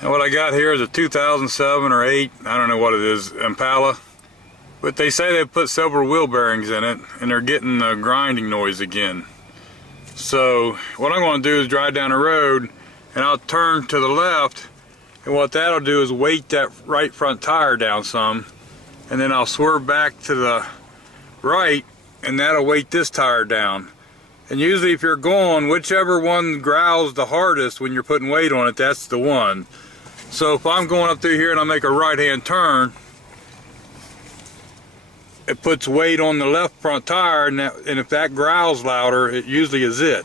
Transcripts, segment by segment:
And what I got here is a 2007 or 8, I don't know what it is, Impala. But they say they put several wheel bearings in it, and they're getting a grinding noise again. So what I'm going to do is drive down the road, and I'll turn to the left, and what that'll do is weight that right front tire down some, and then I'll swerve back to the right, and that'll weight this tire down. And usually if you're going, whichever one growls the hardest when you're putting weight on it, that's the one. So if I'm going up through here and I make a right-hand turn, it puts weight on the left front tire, and if that growls louder, it usually is it.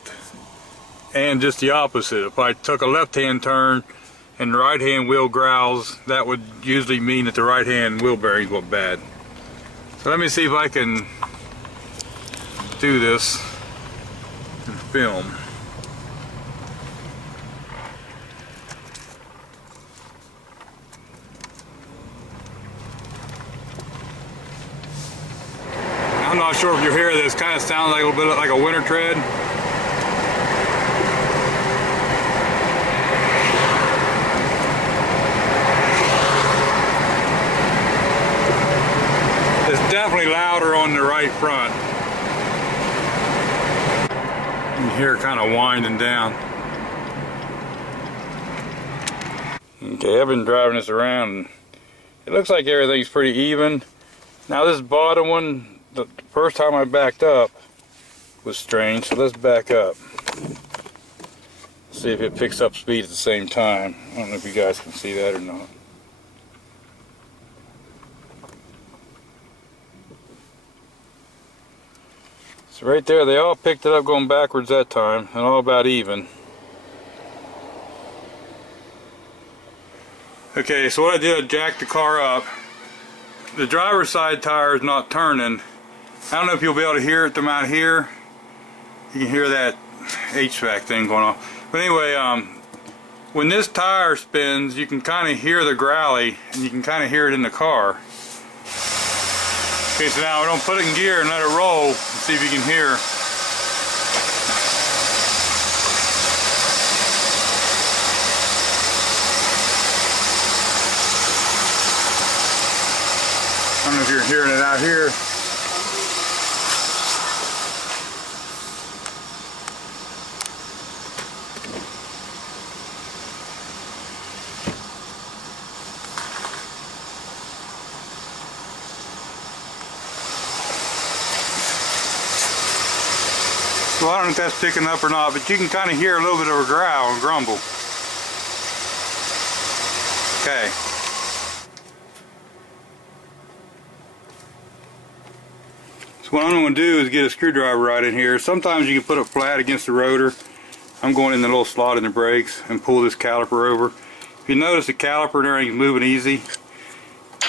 And just the opposite. If I took a left-hand turn and the right-hand wheel growls, that would usually mean that the right-hand wheel bearings went bad. So let me see if I can do this and film. I'm not sure if you hear this, kind of sounds like a little bit like a winter tread. It's definitely louder on the right front. You can hear it kind of winding down. Okay, I've been driving this around and it looks like everything's pretty even. Now this bottom one, the first time I backed up was strange, so let's back up. See if it picks up speed at the same time. I don't know if you guys can see that or not. So right there, they all picked it up going backwards that time, and all about even. Okay, so what I did, I jacked the car up. The driver's side tire is not turning. I don't know if you'll be able to hear it from out here. You can hear that HVAC thing going on. But anyway, when this tire spins, you can kind of hear the growly, and you can kind of hear it in the car. Okay, so now we're going to put it in gear and let it roll and see if you can hear. I don't know if you're hearing it out here. Well, I don't know if that's picking up or not, but you can kind of hear a little bit of a growl and grumble. Okay. So what I'm going to do is get a screwdriver right in here. Sometimes you can put it flat against the rotor. I'm going in the little slot in the brakes and pull this caliper over. If you notice the caliper and everything's moving easy,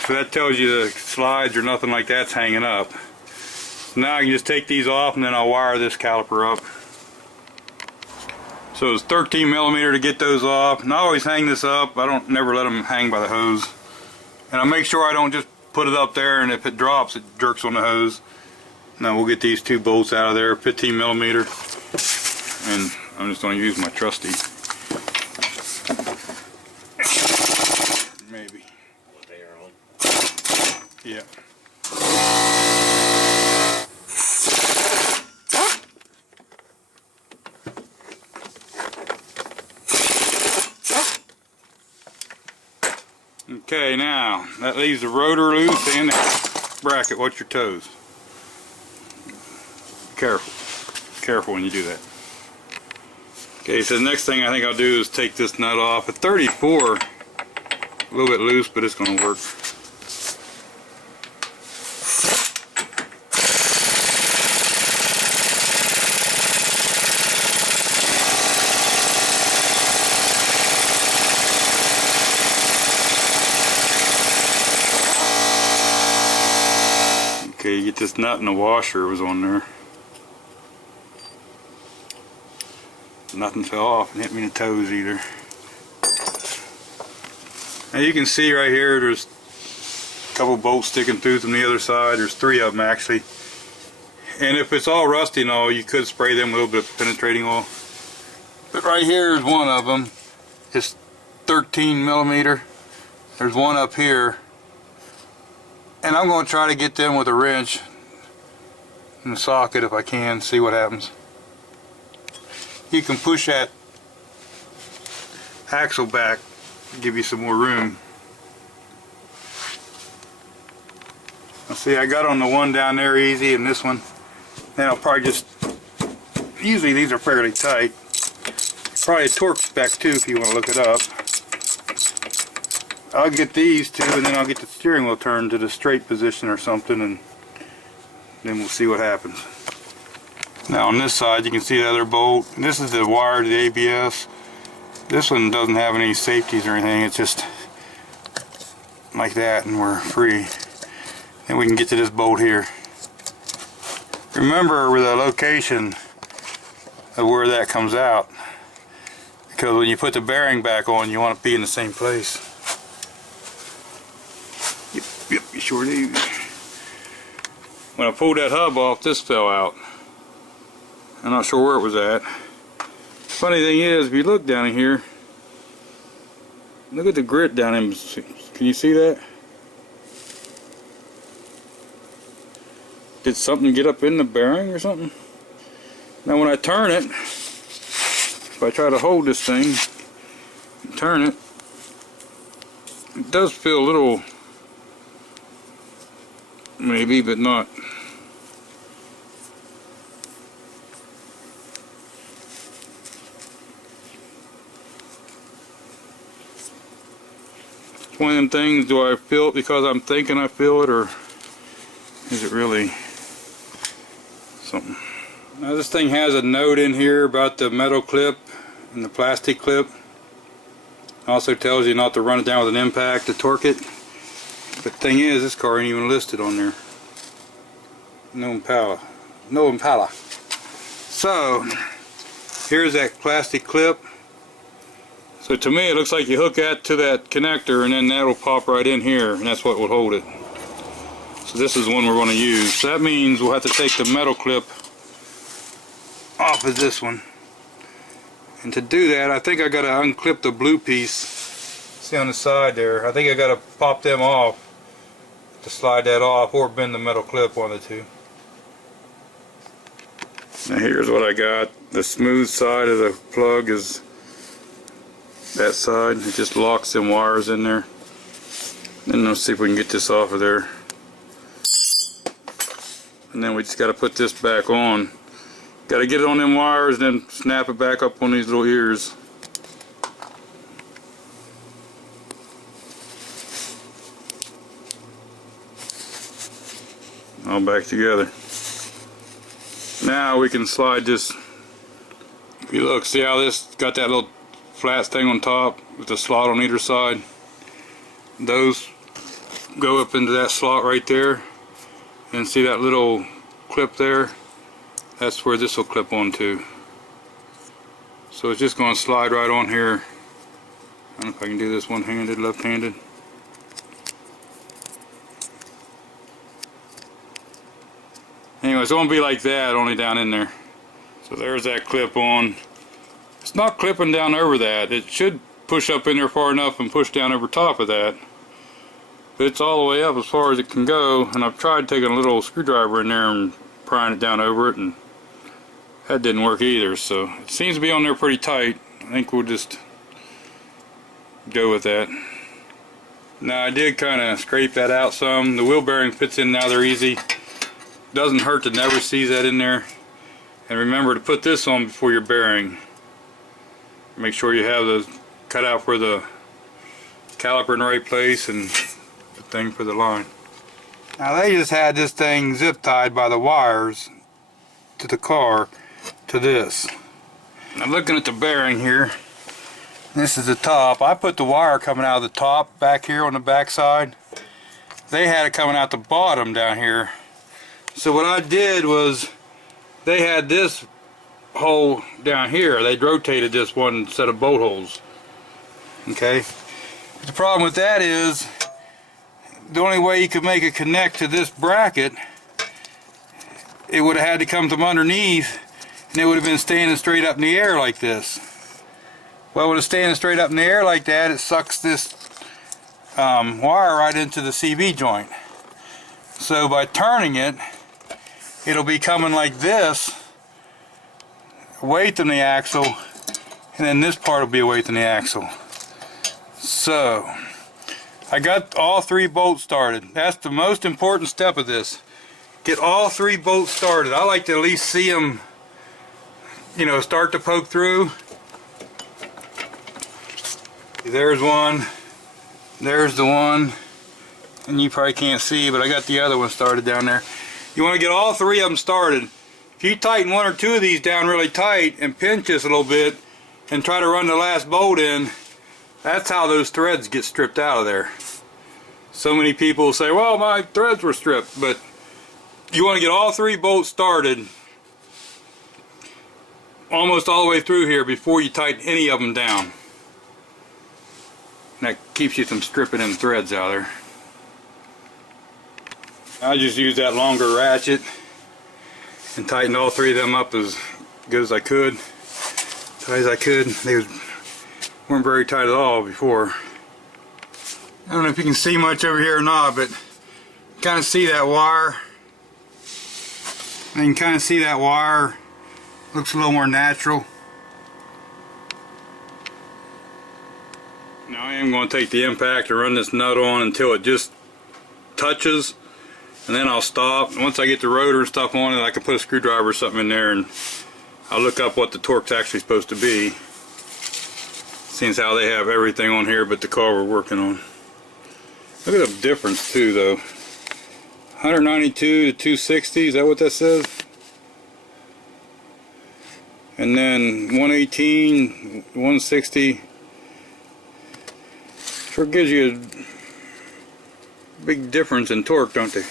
so that tells you the slides or nothing like that's hanging up. Now I can just take these off and then I'll wire this caliper up. So it's 13 millimeter to get those off, and I always hang this up. I don't never let them hang by the hose, and I make sure I don't just put it up there and if it drops it jerks on the hose. Now we'll get these two bolts out of there, 15 millimeter, and I'm just going to use my trusty. Maybe. What they are on? Yeah. Okay, now that leaves the rotor loose and the bracket. Watch your toes. Careful when you do that. Okay, so the next thing I think I'll do is take this nut off. At 34, a little bit loose, but it's going to work. Okay, you get this nut in the washer was on there. Nothing fell off and hit me in the toes either. Now you can see right here there's a couple bolts sticking through from the other side. There's 3 of them actually. And if it's all rusty and all, you could spray them with a little bit of penetrating oil. But right here is one of them. It's 13 millimeter. There's one up here. And I'm going to try to get them with a wrench in the socket if I can, see what happens. You can push that axle back, give you some more room. Now see, I got on the one down there easy, and this one, then I'll probably just, usually these are fairly tight. Probably a torque back too if you want to look it up. I'll get these two, and then I'll get the steering wheel turned to the straight position or something, and then we'll see what happens. Now on this side you can see the other bolt. This is the wire to the ABS. This one doesn't have any safeties or anything, it's just like that and we're free. Then we can get to this bolt here. Remember where the location of where that comes out, because when you put the bearing back on you want to be in the same place. Yep, you sure do. When I pulled that hub off, this fell out. I'm not sure where it was at. Funny thing is, if you look down in here, look at the grit down in. Can you see that? Did something get up in the bearing or something? Now when I turn it, if I try to hold this thing and turn it, it does feel a little, maybe, but not. One of them things, do I feel it because I'm thinking I feel it, or is it really something? Now this thing has a note in here about the metal clip and the plastic clip. Also tells you not to run it down with an impact to torque it. But the thing is, this car ain't even listed on there. No Impala. No Impala. So, here's that plastic clip. So to me it looks like you hook that to that connector and then that'll pop right in here, and that's what will hold it. So this is the one we're going to use. So that means we'll have to take the metal clip off of this one. And to do that, I think I got to unclip the blue piece. See on the side there, I think I got to pop them off to slide that off, or bend the metal clip, one of the two. Now here's what I got. The smooth side of the plug is that side. It just locks them wires in there. Then let's see if we can get this off of there. And then we just got to put this back on. Got to get it on them wires, then snap it back up on these little ears. All back together. Now we can slide this. If you look, see how this got that little flat thing on top with the slot on either side? Those go up into that slot right there, and see that little clip there? That's where this will clip onto. So it's just going to slide right on here. I don't know if I can do this one-handed, left-handed. Anyway, it's going to be like that, only down in there. So there's that clip on. It's not clipping down over that. It should push up in there far enough and push down over top of that. But it's all the way up as far as it can go, and I've tried taking a little screwdriver in there and prying it down over it, and that didn't work either. So it seems to be on there pretty tight. I think we'll just go with that. Now I did kind of scrape that out some. The wheel bearing fits in now, they're easy. Doesn't hurt to never seize that in there. And remember to put this on before your bearing. Make sure you have the cut out for the caliper in the right place and the thing for the line. Now they just had this thing zip tied by the wires to the car to this. Now looking at the bearing here, this is the top. I put the wire coming out of the top back here on the back side. They had it coming out the bottom down here. So what I did was, they had this hole down here. They rotated this one set of bolt holes. Okay. But the problem with that is, the only way you could make it connect to this bracket, it would have had to come from underneath, and it would have been standing straight up in the air like this. Well, when it's standing straight up in the air like that, it sucks this wire right into the CV joint. So by turning it, it'll be coming like this, away from the axle, and then this part will be away from the axle. So I got all 3 bolts started. That's the most important step of this. Get all 3 bolts started. I like to at least see them, you know, start to poke through. There's one, there's the one, and you probably can't see, but I got the other one started down there. You want to get all 3 of them started. If you tighten 1 or 2 of these down really tight and pinch this a little bit and try to run the last bolt in, that's how those threads get stripped out of there. So many people say, well, my threads were stripped, but you want to get all 3 bolts started almost all the way through here before you tighten any of them down. And that keeps you from stripping them threads out of there. I just used that longer ratchet and tightened all 3 of them up as good as I could. Tight as I could. They weren't very tight at all before. I don't know if you can see much over here or not, but you kind of see that wire. And you can kind of see that wire. Looks a little more natural. Now I am going to take the impact and run this nut on until it just touches, and then I'll stop. Once I get the rotor and stuff on it, I can put a screwdriver or something in there and I'll look up what the torque's actually supposed to be. Seeing as how they have everything on here but the car we're working on. Look at the difference too though. 192 to 260, is that what that says? And then 118, 160. Sure gives you a big difference in torque, don't they?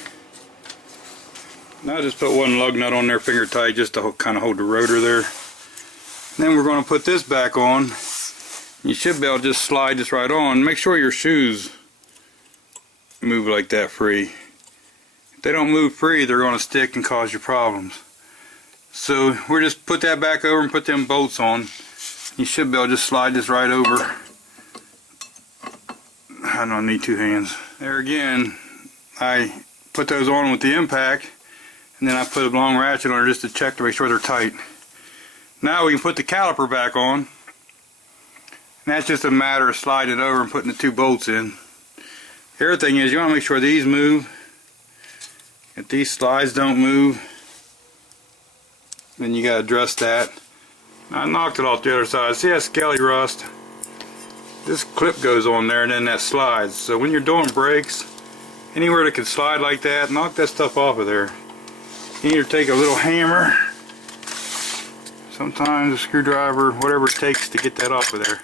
Now I just put 1 lug nut on there finger tight just to kind of hold the rotor there. Then we're going to put this back on. You should be able to just slide this right on. Make sure your shoes move like that free. If they don't move free, they're going to stick and cause you problems. So we're just put that back over and put them bolts on. You should be able to just slide this right over. I don't need 2 hands. There again, I put those on with the impact, and then I put a long ratchet on it just to check to make sure they're tight. Now we can put the caliper back on. And that's just a matter of sliding it over and putting the 2 bolts in. The other thing is you want to make sure these move. If these slides don't move, then you got to address that. Now, I knocked it off the other side. See that scaly rust? This clip goes on there and then that slides. So when you're doing brakes, anywhere that can slide like that, knock that stuff off of there. You either take a little hammer, sometimes a screwdriver, whatever it takes to get that off of there.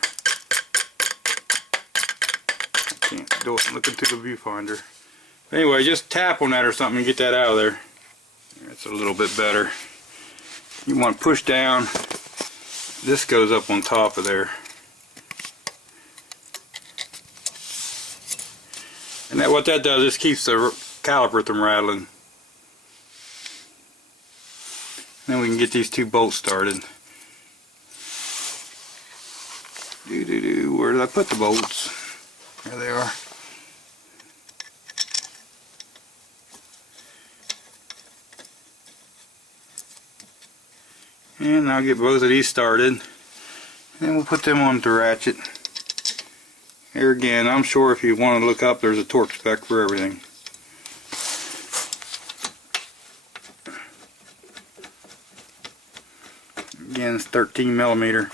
I can't do it looking through the viewfinder. But anyway, just tap on that or something and get that out of there. That's a little bit better. You want to push down. This goes up on top of there. And that, what that does is keeps the caliper from rattling. Then we can get these 2 bolts started. Where did I put the bolts? There they are. And I'll get both of these started. And we'll put them on the ratchet. Here again, I'm sure if you want to look up, there's a torque spec for everything. Again, it's 13 millimeter.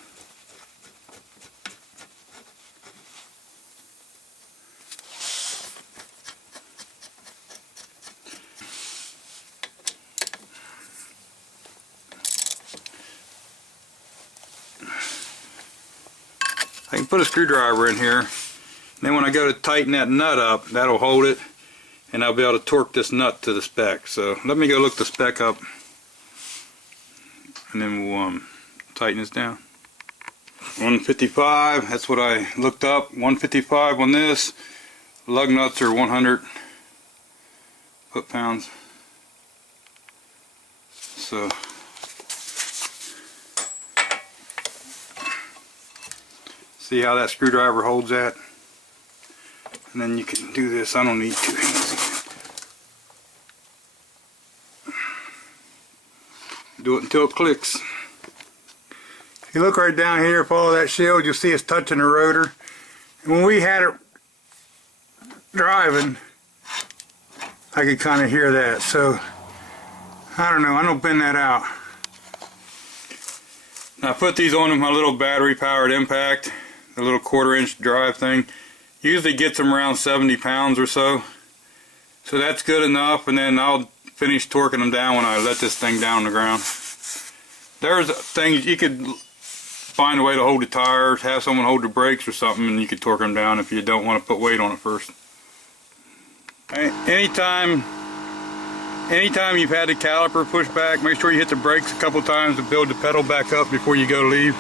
I can put a screwdriver in here. Then when I go to tighten that nut up, that'll hold it, and I'll be able to torque this nut to the spec. So let me go look the spec up, and then we'll tighten this down. 155, that's what I looked up. 155 on this. Lug nuts are 100 foot-pounds. So See how that screwdriver holds that? And then you can do this. I don't need 2 hands. Do it until it clicks. If you look right down here, follow that shield, you'll see it's touching the rotor. And when we had it driving, I could kind of hear that. So, I don't know, I don't bend that out. Now I put these on with my little battery powered impact, the little 1/4 inch drive thing. Usually gets them around 70 pounds or so. So that's good enough, and then I'll finish torquing them down when I let this thing down on the ground. There's things you could find a way to hold the tires, have someone hold the brakes or something, and you could torque them down if you don't want to put weight on it first. Anytime you've had the caliper pushed back, make sure you hit the brakes a couple times to build the pedal back up before you go to leave.